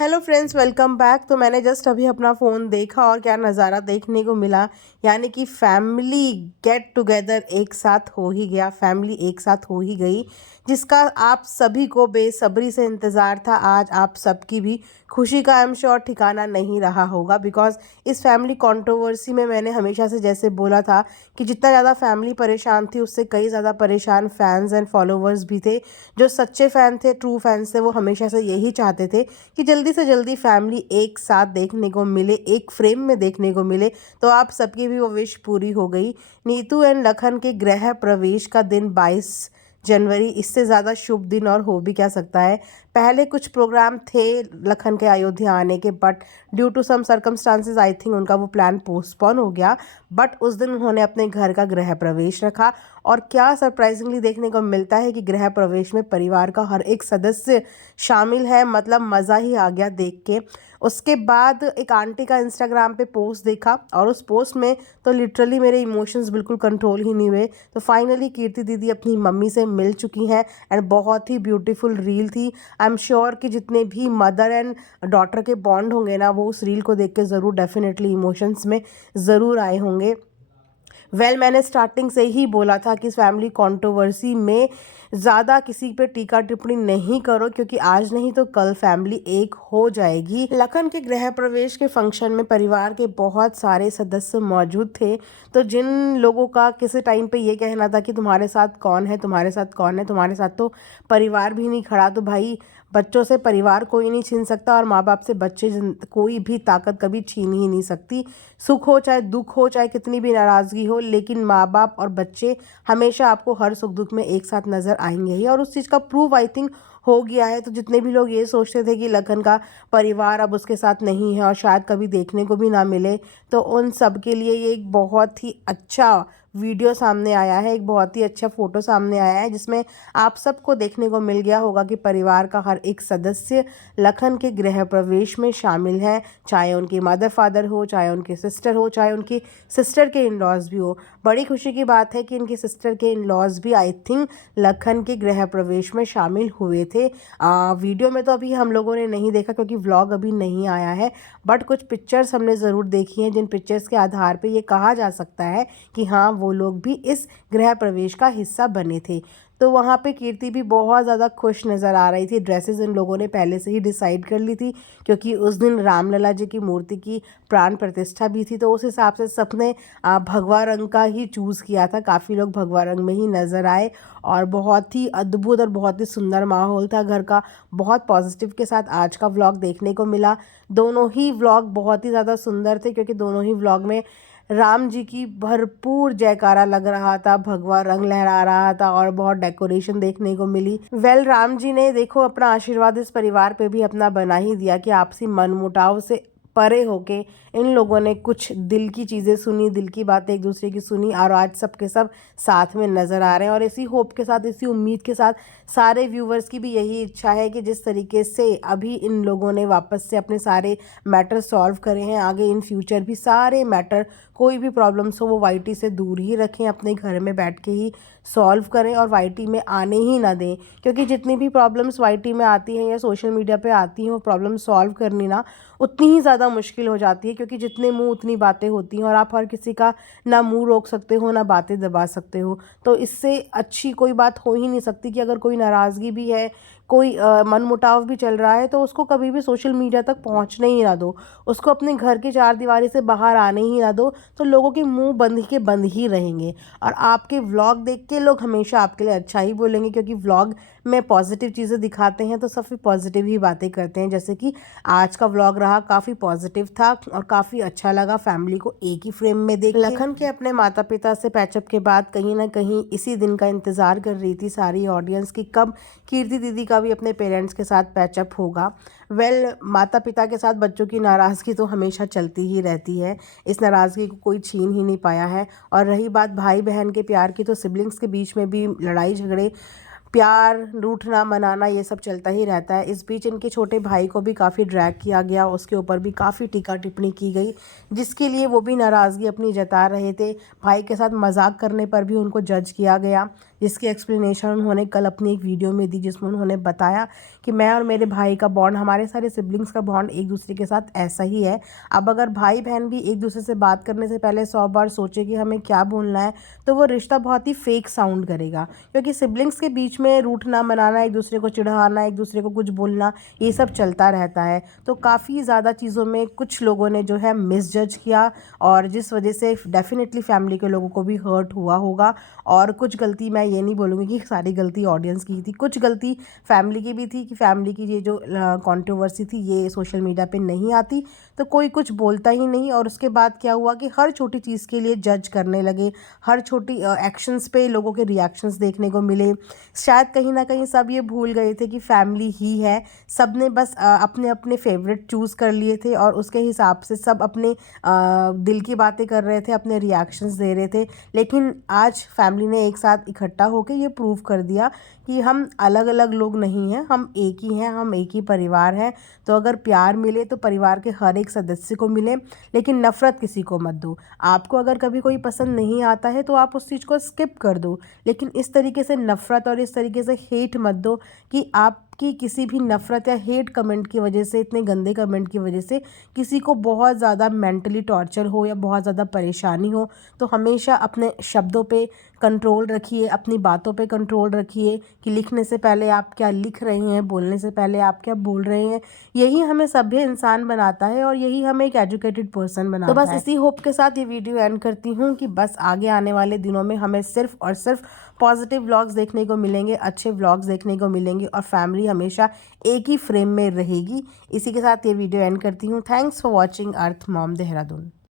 Hello friends, welcome back. तो मैंने just अभी अपना फ़ोन देखा और क्या नज़ारा देखने को मिला, यानी कि फैमिली गेट टुगेदर एक साथ हो ही गया, फैमिली एक साथ हो ही गई, जिसका आप सभी को बेसब्री से इंतज़ार था। आज आप सबकी भी खुशी का आई एम श्योर ठिकाना नहीं रहा होगा, बिकॉज़ इस फैमिली कंट्रोवर्सी में मैंने हमेशा से जैसे बोला था कि जितना ज़्यादा फैमिली परेशान थी, उससे कई ज़्यादा परेशान फैंस एंड फॉलोवर्स भी थे। जो सच्चे फ़ैन थे, ट्रू फैंस थे, वो हमेशा से यही चाहते थे कि जल्दी से जल्दी फैमिली एक साथ देखने को मिले, एक फ्रेम में देखने को मिले। तो आप सबकी भी वो विश पूरी हो गई। नीतू एंड लखन के गृह प्रवेश का दिन 22 जनवरी, इससे ज़्यादा शुभ दिन और हो भी क्या सकता है। पहले कुछ प्रोग्राम थे लखन के अयोध्या आने के, but due to some circumstances I think उनका वो प्लान पोस्टपोन हो गया। बट उस दिन उन्होंने अपने घर का गृह प्रवेश रखा और क्या सरप्राइजिंगली देखने को मिलता है कि गृह प्रवेश में परिवार का हर एक सदस्य शामिल है। मतलब मज़ा ही आ गया देख के। उसके बाद एक आंटी का इंस्टाग्राम पे पोस्ट देखा और उस पोस्ट में तो लिटरली मेरे इमोशंस बिल्कुल कंट्रोल ही नहीं हुए। तो फाइनली कीर्ति दीदी अपनी मम्मी से मिल चुकी हैं एंड बहुत ही ब्यूटीफुल रील थी। आई एम श्योर कि जितने भी मदर एंड डॉटर के बॉन्ड होंगे ना, वो उस रील को देख के ज़रूर डेफिनेटली इमोशंस में ज़रूर आए होंगे। मैंने स्टार्टिंग से ही बोला था कि इस फैमिली कंट्रोवर्सी में ज़्यादा किसी पे टीका टिप्पणी नहीं करो, क्योंकि आज नहीं तो कल फैमिली एक हो जाएगी। लखन के गृह प्रवेश के फंक्शन में परिवार के बहुत सारे सदस्य मौजूद थे। तो जिन लोगों का किसी टाइम पे ये कहना था कि तुम्हारे साथ कौन है, तुम्हारे साथ कौन है, तुम्हारे साथ तो परिवार भी नहीं खड़ा, तो भाई बच्चों से परिवार कोई नहीं छीन सकता और माँ बाप से बच्चे कोई भी ताकत कभी छीन ही नहीं सकती। सुख हो चाहे दुख हो, चाहे कितनी भी नाराज़गी हो, लेकिन माँ बाप और बच्चे हमेशा आपको हर सुख दुख में एक साथ नज़र आएंगे ही। और उस चीज़ का प्रूव आई थिंक हो गया है। तो जितने भी लोग ये सोचते थे कि लखन का परिवार अब उसके साथ नहीं है और शायद कभी देखने को भी ना मिले, तो उन सब के लिए ये एक बहुत ही अच्छा वीडियो सामने आया है, एक बहुत ही अच्छा फ़ोटो सामने आया है, जिसमें आप सबको देखने को मिल गया होगा कि परिवार का हर एक सदस्य लखन के गृह प्रवेश में शामिल है। चाहे उनकी मदर फादर हो, चाहे उनकी सिस्टर हो, चाहे उनकी सिस्टर के इन लॉज भी हो। बड़ी खुशी की बात है कि इनकी सिस्टर के इन लॉज भी आई थिंक लखन के गृह प्रवेश में शामिल हुए थे। वीडियो में तो अभी हम लोगों ने नहीं देखा क्योंकि व्लॉग अभी नहीं आया है, बट कुछ पिक्चर्स हमने ज़रूर देखी हैं, जिन पिक्चर्स के आधार पे ये कहा जा सकता है कि हाँ, वो लोग भी इस गृह प्रवेश का हिस्सा बने थे। तो वहाँ पे कीर्ति भी बहुत ज़्यादा खुश नज़र आ रही थी। ड्रेसेस इन लोगों ने पहले से ही डिसाइड कर ली थी, क्योंकि उस दिन रामलला जी की मूर्ति की प्राण प्रतिष्ठा भी थी। तो उस हिसाब से सबने भगवा रंग का ही चूज़ किया था। काफ़ी लोग भगवा रंग में ही नज़र आए और बहुत ही अद्भुत और बहुत ही सुंदर माहौल था घर का। बहुत पॉजिटिव के साथ आज का व्लॉग देखने को मिला। दोनों ही व्लॉग बहुत ही ज़्यादा सुंदर थे, क्योंकि दोनों ही व्लॉग में राम जी की भरपूर जयकारा लग रहा था, भगवा रंग लहरा रहा था और बहुत डेकोरेशन देखने को मिली। राम जी ने देखो अपना आशीर्वाद इस परिवार पे भी अपना बना ही दिया कि आपसी मनमुटाव से परे होके इन लोगों ने कुछ दिल की चीज़ें सुनी, दिल की बातें एक दूसरे की सुनी और आज सब के सब साथ में नज़र आ रहे हैं। और इसी होप के साथ, इसी उम्मीद के साथ सारे व्यूवर्स की भी यही इच्छा है कि जिस तरीके से अभी इन लोगों ने वापस से अपने सारे मैटर सॉल्व करे हैं, आगे इन फ्यूचर भी सारे मैटर, कोई भी प्रॉब्लम्स हो, वो वाईटी से दूर ही रखें, अपने घर में बैठ के ही सॉल्व करें और वाईटी में आने ही ना दें। क्योंकि जितनी भी प्रॉब्लम्स वाईटी में आती हैं या सोशल मीडिया पे आती हैं, वो प्रॉब्लम सॉल्व करनी ना उतनी ही ज़्यादा मुश्किल हो जाती है, क्योंकि जितने मुंह उतनी बातें होती हैं और आप हर किसी का ना मुंह रोक सकते हो, ना बातें दबा सकते हो। तो इससे अच्छी कोई बात हो ही नहीं सकती कि अगर कोई नाराज़गी भी है, कोई मनमुटाव भी चल रहा है, तो उसको कभी भी सोशल मीडिया तक पहुंचने ही ना दो, उसको अपने घर की चारदीवारी से बाहर आने ही ना दो। तो लोगों के मुंह बंद के बंद ही रहेंगे और आपके व्लॉग देख के लोग हमेशा आपके लिए अच्छा ही बोलेंगे, क्योंकि व्लॉग में पॉजिटिव चीज़ें दिखाते हैं तो सब फिर पॉजिटिव ही बातें करते हैं। जैसे कि आज का व्लॉग रहा, काफ़ी पॉजिटिव था और काफ़ी अच्छा लगा फैमिली को एक ही फ्रेम में देख के। लखन के अपने माता पिता से पैचअप के बाद कहीं ना कहीं इसी दिन का इंतज़ार कर रही थी सारी ऑडियंस की, कब कीर्ति दीदी का भी अपने पेरेंट्स के साथ पैचअप होगा। माता पिता के साथ बच्चों की नाराज़गी तो हमेशा चलती ही रहती है, इस नाराज़गी को कोई छीन ही नहीं पाया है। और रही बात भाई बहन के प्यार की, तो सिबलिंग्स के बीच में भी लड़ाई झगड़े, प्यार, रूठना मनाना, ये सब चलता ही रहता है। इस बीच इनके छोटे भाई को भी काफ़ी ड्रैग किया गया, उसके ऊपर भी काफ़ी टीका टिप्पणी की गई, जिसके लिए वो भी नाराज़गी अपनी जता रहे थे। भाई के साथ मजाक करने पर भी उनको जज किया गया। जिसकी एक्सप्लेनेशन उन्होंने कल अपनी एक वीडियो में दी, जिसमें उन्होंने बताया कि मैं और मेरे भाई का बॉन्ड, हमारे सारे सिबलिंग्स का बॉन्ड एक दूसरे के साथ ऐसा ही है। अब अगर भाई बहन भी एक दूसरे से बात करने से पहले 100 बार सोचे कि हमें क्या बोलना है, तो वो रिश्ता बहुत ही फेक साउंड करेगा। क्योंकि सिबलिंग्स के बीच में रूठना मनाना, एक दूसरे को चिढ़ाना, एक दूसरे को कुछ बोलना, ये सब चलता रहता है। तो काफ़ी ज़्यादा चीज़ों में कुछ लोगों ने जो है मिसजज किया, और जिस वजह से डेफिनेटली फैमिली के लोगों को भी हर्ट हुआ होगा। और कुछ गलती, मैं ये नहीं बोलूँगी कि सारी गलती ऑडियंस की थी, कुछ गलती फैमिली की भी थी कि फैमिली की ये जो कंट्रोवर्सी थी ये सोशल मीडिया पे नहीं आती तो कोई कुछ बोलता ही नहीं। और उसके बाद क्या हुआ कि हर छोटी चीज़ के लिए जज करने लगे, हर छोटी एक्शंस पे लोगों के रिएक्शंस देखने को मिले। शायद कहीं ना कहीं सब ये भूल गए थे कि फैमिली ही है, सब ने बस अपने अपने फेवरेट चूज़ कर लिए थे और उसके हिसाब से सब अपने दिल की बातें कर रहे थे, अपने रिएक्शंस दे रहे थे। लेकिन आज फैमिली ने एक साथ इकट्ठा होकर ये प्रूव कर दिया कि हम अलग अलग लोग नहीं हैं, हम एक ही हैं, हम एक ही परिवार हैं। तो अगर प्यार मिले तो परिवार के हर एक सदस्य को मिले, लेकिन नफ़रत किसी को मत दो। आपको अगर कभी कोई पसंद नहीं आता है तो आप उस चीज़ को स्किप कर दो, लेकिन इस तरीके से नफ़रत और इस तरीके से हेट मत दो कि आपकी किसी भी नफ़रत या हेट कमेंट की वजह से, इतने गंदे कमेंट की वजह से किसी को बहुत ज़्यादा मेंटली टॉर्चर हो या बहुत ज़्यादा परेशानी हो। तो हमेशा अपने शब्दों पे कंट्रोल रखिए, अपनी बातों पे कंट्रोल रखिए कि लिखने से पहले आप क्या लिख रहे हैं, बोलने से पहले आप क्या बोल रहे हैं। यही हमें सभ्य इंसान बनाता है और यही हमें एक एजुकेटेड पर्सन बनाता है। तो बस इसी होप के साथ ये वीडियो एंड करती हूँ कि बस आगे आने वाले दिनों में हमें सिर्फ और सिर्फ पॉजिटिव व्लॉग्स देखने को मिलेंगे, अच्छे व्लॉग्स देखने को मिलेंगे और फैमिली हमेशा एक ही फ्रेम में रहेगी। इसी के साथ ये वीडियो एंड करती हूँ। Thanks for watching earth mom Dehradun.